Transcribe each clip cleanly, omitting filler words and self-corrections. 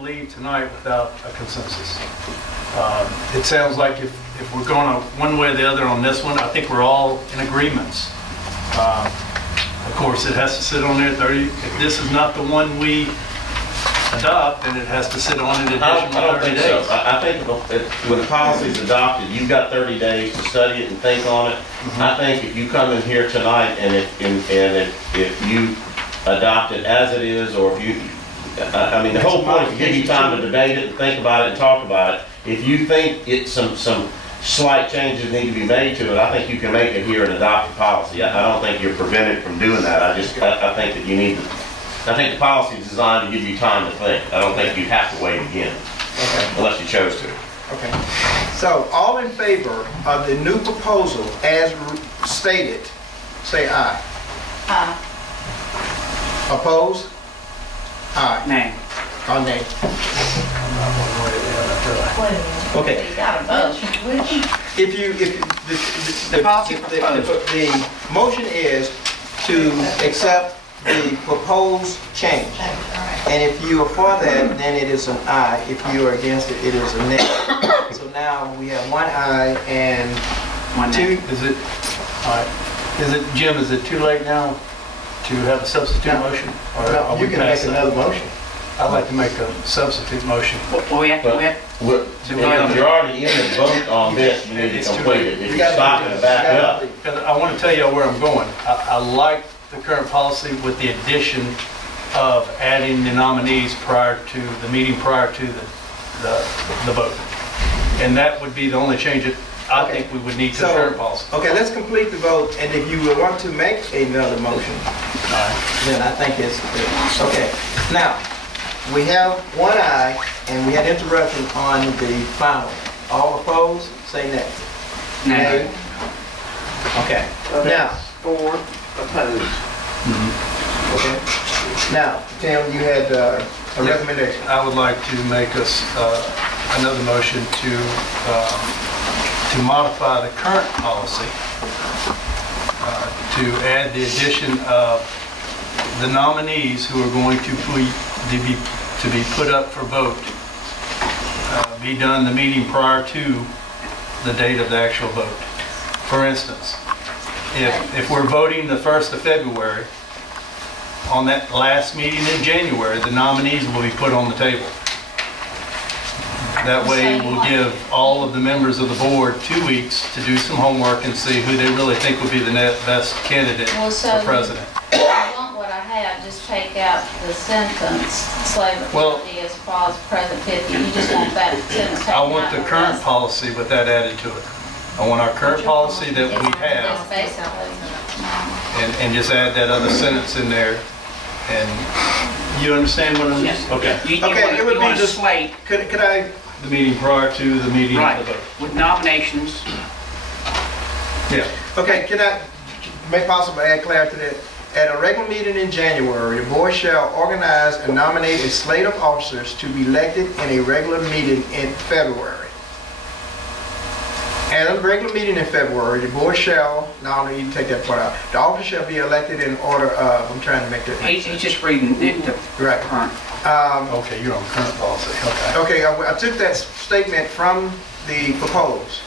leave tonight without a consensus. It sounds like if we're going one way or the other on this one, I think we're all in agreements. Of course, it has to sit on there 30. If this is not the one we adopt, then it has to sit on an additional 30 days. I don't think so. I think when the policy is adopted, you've got 30 days to study it and think on it. I think if you come in here tonight and if you adopt it as it is, or if you, I mean, the whole point is to give you time to debate it and think about it and talk about it. If you think it's some slight changes need to be made to it, I think you can make it here and adopt the policy. I don't think you're prevented from doing that. I think that you need to. I think the policy is designed to give you time to think. I don't think you have to wait again, unless you chose to. Okay. So, all in favor of the new proposal as stated, say aye. Aye. Opposed? Aye. Nay. Or nay? Okay. You got a vote. The motion is to accept the proposed change. And if you are for that, then it is an aye. If you are against it, it is a nay. So now we have one aye and One two. nay. Is it, all right. Jim, is it too late now to have a substitute motion? Or No, are you we can make past that? another motion. I'd like to make a substitute motion. Well, we have to, You're already in the vote on this, you need to complete it. If you're stopping to back up. Because I want to tell you where I'm going. I like the current policy with the addition of adding the nominees prior to the meeting, prior to the vote. And that would be the only change that I think we would need to the current policy. Okay, let's complete the vote, and if you would want to make another motion, then I think it's okay. Now, we have one aye, and we had interruption on the final. All opposed, say nay. nay. Okay. Now, 4 opposed. okay. Now, Tim, you had a recommendation. I would like to make us another motion to modify the current policy to add the addition of the nominees who are going to be put up for vote be done the meeting prior to the date of the actual vote. For instance, if we're voting the 1st of February, on that last meeting in January, the nominees will be put on the table. That way we'll give all of the members of the board 2 weeks to do some homework and see who they really think would be the best candidate for president. If you want what I have, just take out the sentence, slavery as far as present 50. You just want that sentence taken I out. want the current policy with that added to it. I want our current policy that we have It's basically. and just add that other sentence in there. And you understand what I'm Yes. Okay. Okay, it would be just slate. Could I? The meeting prior to the meeting Right. of the vote. With nominations. Yeah. Okay, can I make possible add clarity to that? At a regular meeting in January, the board shall organize and nominate a slate of officers to be elected in a regular meeting in February. At a regular meeting in February, the board shall, now you can take that part out, the officers shall be elected in order of, I'm trying to make that. He's just reading the Right. current. Okay, you're on current policy. Okay. Okay, I took that statement from the proposed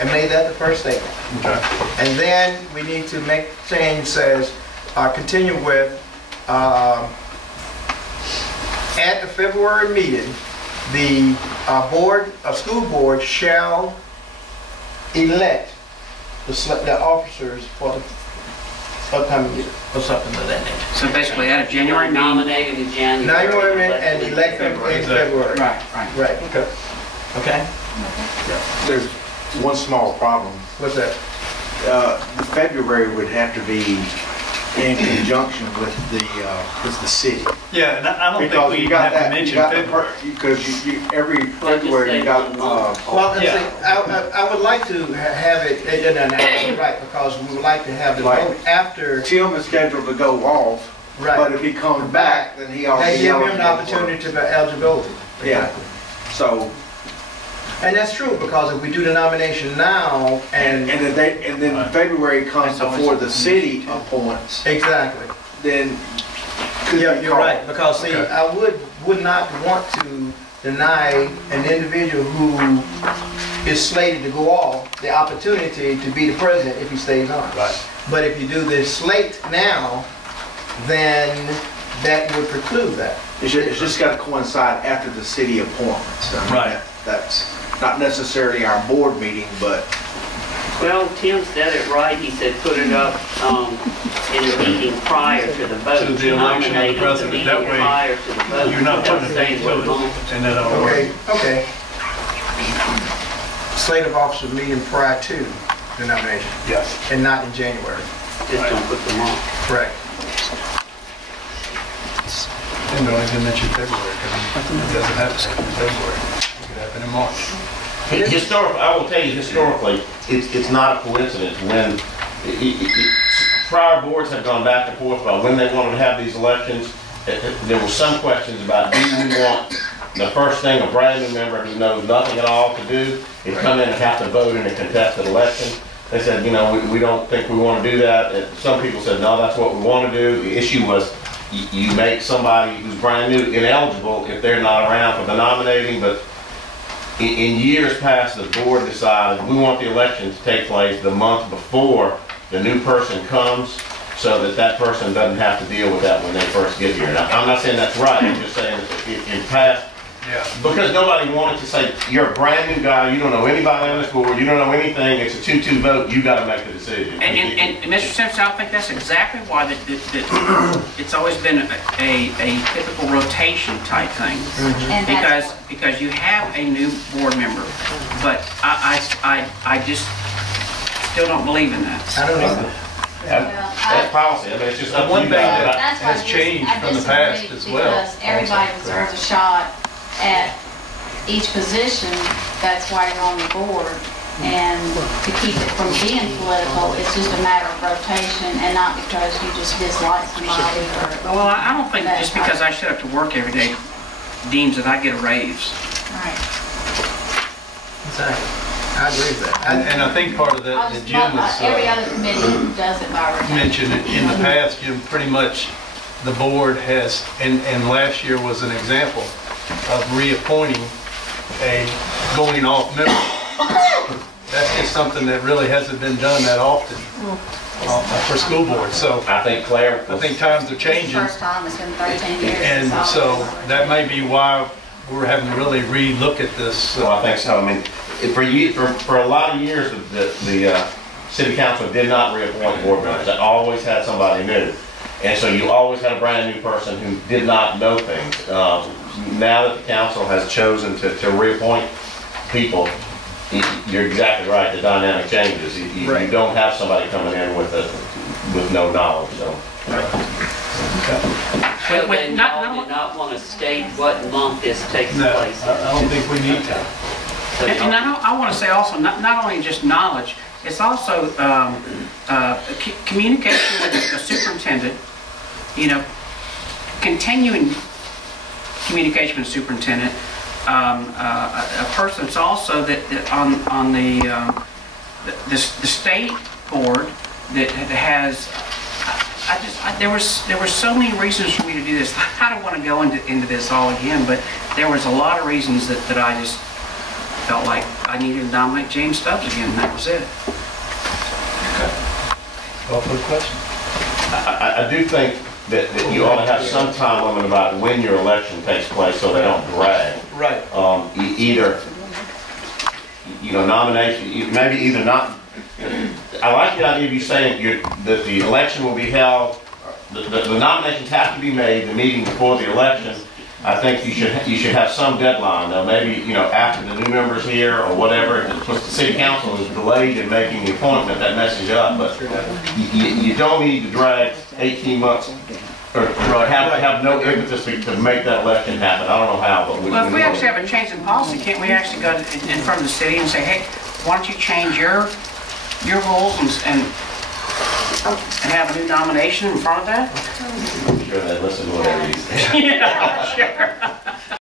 and made that the first statement. Okay. And then we need to make change says, continue with, at the February meeting, the school board shall elect the officers for the upcoming year, or something of that nature. So basically, at a January meeting. Nominated in January. January and elect them in February. Right, right. Right. Okay. Okay? There's one small problem. What's that? February would have to be in conjunction with the city. Yeah, and I don't think we even have to mention February. Because every February you got, Well, Yeah. I would like to have it, right, because we would like to have the Right. vote after, Tim is scheduled to go off, but right. if he comes back, then he They already give him the eligible opportunity to eligibility. Yeah. So, And that's true, because if we do the nomination now, and, then February comes That's always before the a city commission. appoints, exactly. then. Yeah, you're right, because see, Okay. I would would not want to deny an individual who is slated to go off the opportunity to be the president if he stays on. Right. But if you do this slate now, then that would preclude that. It's just got to coincide after the city appointments. I mean, Right. That's not necessarily our board meeting, but Well, Tim said it right. He said put it up in the meeting prior to the vote. To the election of the Nominate president. meeting That way, prior to the vote. You're not putting a Saying date to what it, month. and then it'll work. Okay. Slate of officers meeting prior to the nomination Yes. and not in January. Just don't put them on. Correct. And don't even mention February, because it doesn't have to happen in February. It could happen in March. Historically, I will tell you, historically, it's not a coincidence when prior boards have gone back and forth about when they wanted to have these elections. There were some questions about, do we want the first thing a brand new member who knows nothing at all to do is come in and have to vote in a contested election? They said, you know, we don't think we want to do that. And some people said, no, that's what we want to do. The issue was you make somebody who's brand new ineligible if they're not around for the nominating. But in years past, the board decided we want the election to take place the month before the new person comes, so that that person doesn't have to deal with that when they first get here. Now, I'm not saying that's right. I'm just saying that in past, Yeah. because nobody wanted to say, you're a brand new guy, you don't know anybody on this board, you don't know anything, it's a 2-2 vote, you gotta make the decision. And Mr. Simpson, I think that's exactly why that it's always been a typical rotation type thing. And that's Because you have a new board member, but I just still don't believe in that. I don't know. That's policy, I mean, it's just up to One you thing guys. that has changed from the past as well. Because everybody deserves a shot at each position, that's why you're on the board. And to keep it from being political, it's just a matter of rotation and not because you just dislike somebody or... Well, I don't think just because I show up to work every day deems that I get a raise. Right. Exactly. I agree with that. And I think part of that that Jim was Every other committee does it by rotation. mentioned in the past, Jim, pretty much the board has, and last year was an example of reappointing a going off member. That's just something that really hasn't been done that often for school boards. So I think Claire, I think times are It's changing. the first time, it's been 13 years. And since so all this. that may be why we're having to really re-look at this. well, I think so, I mean, for a lot of years, the city council did not reappoint board members, they always had somebody new. And so you always had a brand new person who did not know things. Now that the council has chosen to reappoint people, you're exactly right, the dynamic changes. You Right. don't have somebody coming in with no knowledge, so. So Wait, then not- y'all do not want to state what month this takes No, place in? I don't think we need to. So And y'all- I want to say also, not only just knowledge, it's also communication with the superintendent, you know, continuing communication with the superintendent, a person that's also that on the state board that has, there were so many reasons for me to do this. I don't want to go into this all again, but there was a lot of reasons that I just felt like I needed to nominate James Stubbs again, and that was it. Call for the question. I do think that you ought to have some time limit about when your election takes place so they don't drag. Right. Either, you know, nomination, maybe either not, I like the idea of you saying that the election will be held, the nominations have to be made the meeting before the election. I think you should have some deadline, though, maybe, you know, after the new members here or whatever, because the city council is delayed in making the appointment, that messes you up, but you don't need to drag 18 months or have no impetus to make that election happen. I don't know how, but Well, if we actually have a change in policy, can't we actually go in front of the city and say, hey, why don't you change your rules and have a new nomination in front of that? I'm sure they listen to whatever you say. Yeah, sure.